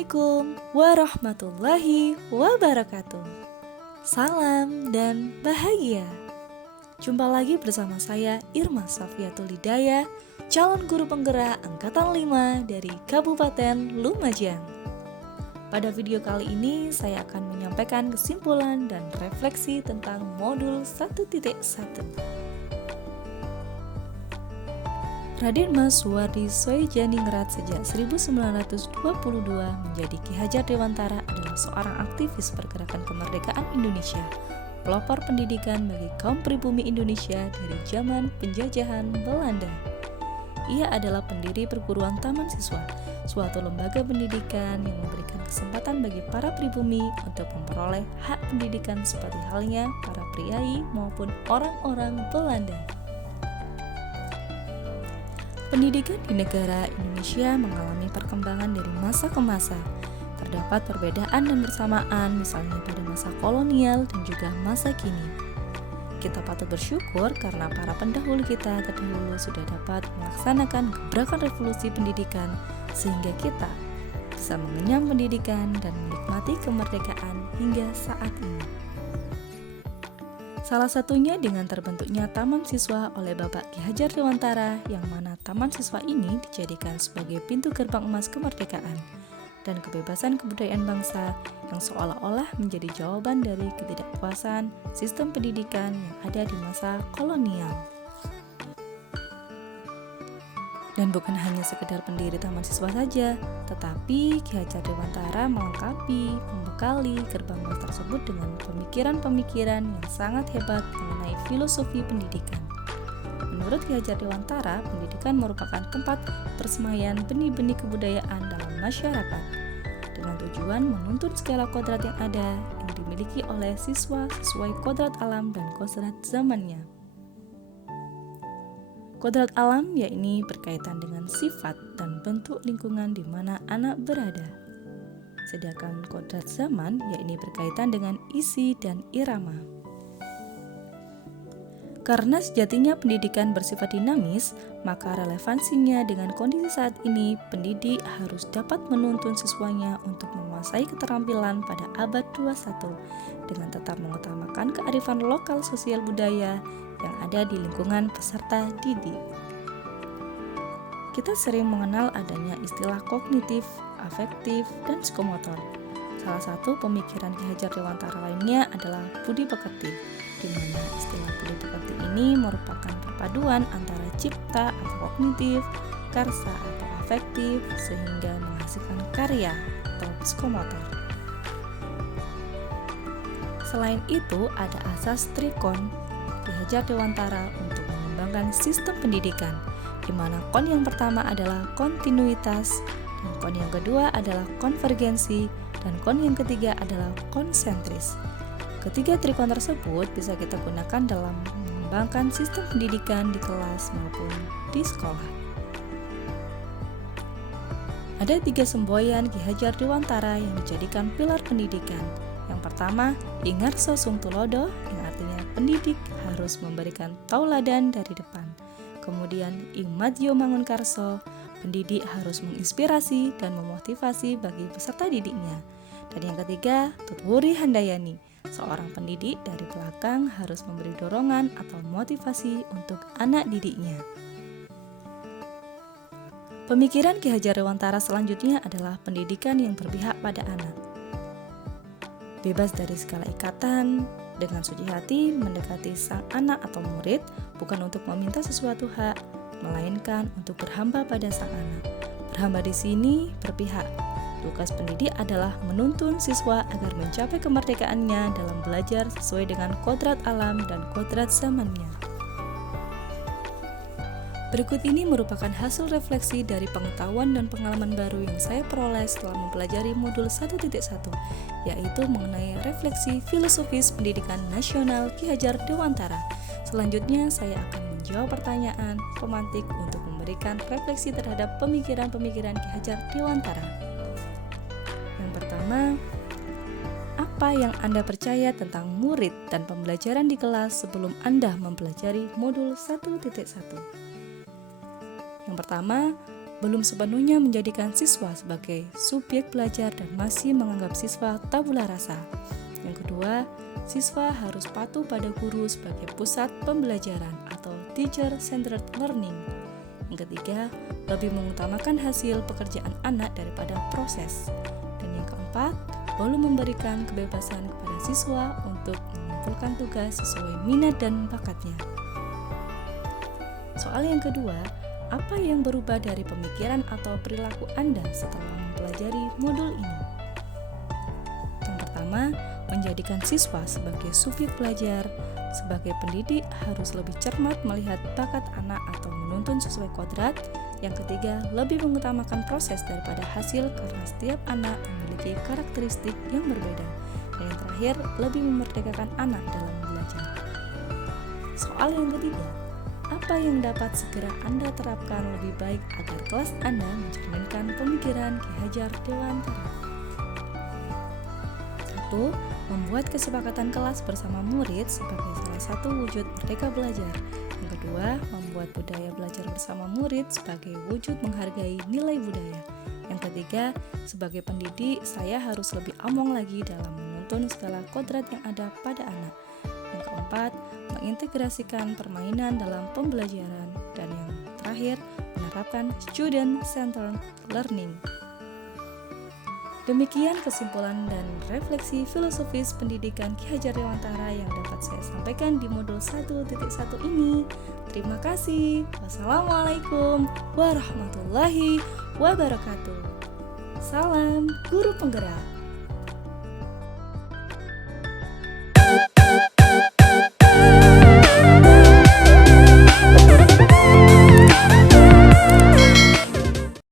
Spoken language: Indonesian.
Assalamualaikum warahmatullahi wabarakatuh. Salam dan bahagia. Jumpa lagi bersama saya Irma Safiatul Hidayah, calon guru penggerak angkatan 5 dari Kabupaten Lumajang. Pada video kali ini saya akan menyampaikan kesimpulan dan refleksi tentang modul 1.1. Raden Mas Suwardi Soejaningrat sejak 1922 menjadi Ki Hajar Dewantara adalah seorang aktivis pergerakan kemerdekaan Indonesia, pelopor pendidikan bagi kaum pribumi Indonesia dari zaman penjajahan Belanda. Ia adalah pendiri perguruan Taman Siswa, suatu lembaga pendidikan yang memberikan kesempatan bagi para pribumi untuk memperoleh hak pendidikan seperti halnya para priai maupun orang-orang Belanda. Pendidikan di negara Indonesia mengalami perkembangan dari masa ke masa. Terdapat perbedaan dan bersamaan, misalnya pada masa kolonial dan juga masa kini. Kita patut bersyukur karena para pendahulu kita terdahulu sudah dapat melaksanakan gebrakan revolusi pendidikan, sehingga kita bisa mengenyam pendidikan dan menikmati kemerdekaan hingga saat ini. Salah satunya dengan terbentuknya Taman Siswa oleh Bapak Ki Hajar Dewantara, yang mana Taman Siswa ini dijadikan sebagai pintu gerbang emas kemerdekaan dan kebebasan kebudayaan bangsa yang seolah-olah menjadi jawaban dari ketidakpuasan sistem pendidikan yang ada di masa kolonial. Dan bukan hanya sekedar pendiri Taman Siswa saja, tetapi Ki Hajar Dewantara membekali gerbang emas tersebut dengan pemikiran-pemikiran yang sangat hebat mengenai filosofi pendidikan. Menurut Ki Hajar Dewantara, pendidikan merupakan tempat persemaian benih-benih kebudayaan dalam masyarakat, dengan tujuan menuntun segala kodrat yang ada yang dimiliki oleh siswa sesuai kodrat alam dan kodrat zamannya. Kodrat alam yakni berkaitan dengan sifat dan bentuk lingkungan di mana anak berada. Sedangkan kodrat zaman yakni berkaitan dengan isi dan irama. Karena sejatinya pendidikan bersifat dinamis, maka relevansinya dengan kondisi saat ini, pendidik harus dapat menuntun siswanya untuk menguasai keterampilan pada abad 21 dengan tetap mengutamakan kearifan lokal sosial budaya yang ada di lingkungan peserta didik. Kita sering mengenal adanya istilah kognitif, afektif, dan psikomotor. Salah satu pemikiran Ki Hajar Dewantara lainnya adalah budi pekerti, di mana istilah budi pekerti ini merupakan perpaduan antara cipta atau kognitif, karsa atau afektif, sehingga menghasilkan karya atau psikomotor. Selain itu, ada asas trikon Ki Hajar Dewantara untuk mengembangkan sistem pendidikan, di mana kon yang pertama adalah kontinuitas, dan kon yang kedua adalah konvergensi, dan kon yang ketiga adalah konsentris. Ketiga trikon tersebut bisa kita gunakan dalam mengembangkan sistem pendidikan di kelas maupun di sekolah. Ada 3 semboyan Ki Hajar Dewantara yang dijadikan pilar pendidikan. Yang pertama, Ingarso Sung Tulodo, yang artinya pendidik harus memberikan tauladan dari depan. Kemudian Ingmadyo Mangunkarso, pendidik harus menginspirasi dan memotivasi bagi peserta didiknya. Dan yang ketiga, Tutwuri Handayani, seorang pendidik dari belakang harus memberi dorongan atau motivasi untuk anak didiknya. Pemikiran Ki Hajar Dewantara selanjutnya adalah pendidikan yang berpihak pada anak. Bebas dari segala ikatan, dengan suci hati mendekati sang anak atau murid, bukan untuk meminta sesuatu hak, melainkan untuk berhamba pada sang anak. Berhamba di sini berpihak. Tugas pendidik adalah menuntun siswa agar mencapai kemerdekaannya dalam belajar sesuai dengan kodrat alam dan kodrat zamannya. Berikut ini merupakan hasil refleksi dari pengetahuan dan pengalaman baru yang saya peroleh setelah mempelajari modul 1.1, yaitu mengenai refleksi filosofis pendidikan nasional Ki Hajar Dewantara. Selanjutnya saya akan menjawab pertanyaan pemantik untuk memberikan refleksi terhadap pemikiran-pemikiran Ki Hajar Dewantara. Yang pertama, apa yang Anda percaya tentang murid dan pembelajaran di kelas sebelum Anda mempelajari modul 1.1? Yang pertama, belum sepenuhnya menjadikan siswa sebagai subjek belajar dan masih menganggap siswa tabula rasa. Yang kedua, siswa harus patuh pada guru sebagai pusat pembelajaran atau teacher-centered learning. Yang ketiga, lebih mengutamakan hasil pekerjaan anak daripada proses. Dan yang keempat, belum memberikan kebebasan kepada siswa untuk mengumpulkan tugas sesuai minat dan bakatnya. Soal yang kedua, apa yang berubah dari pemikiran atau perilaku Anda setelah mempelajari modul ini? Yang pertama, menjadikan siswa sebagai subjek belajar. Sebagai pendidik harus lebih cermat melihat bakat anak atau menuntun sesuai kodrat. Yang ketiga, lebih mengutamakan proses daripada hasil karena setiap anak memiliki karakteristik yang berbeda. Dan yang terakhir, lebih memerdekakan anak dalam belajar. Soal yang ketiga, apa yang dapat segera Anda terapkan lebih baik agar kelas Anda mencerminkan pemikiran Ki Hajar Dewantara? 1. Membuat kesepakatan kelas bersama murid sebagai salah satu wujud merdeka belajar. Yang kedua, membuat budaya belajar bersama murid sebagai wujud menghargai nilai budaya. Yang ketiga, sebagai pendidik, saya harus lebih among lagi dalam menuntun segala kodrat yang ada pada anak. Yang keempat, mengintegrasikan permainan dalam pembelajaran. Dan yang terakhir, menerapkan student-centered learning. Demikian kesimpulan dan refleksi filosofis pendidikan Ki Hajar Dewantara yang dapat saya sampaikan di modul 1.1 ini. Terima kasih. Wassalamualaikum warahmatullahi wabarakatuh. Salam Guru Penggerak.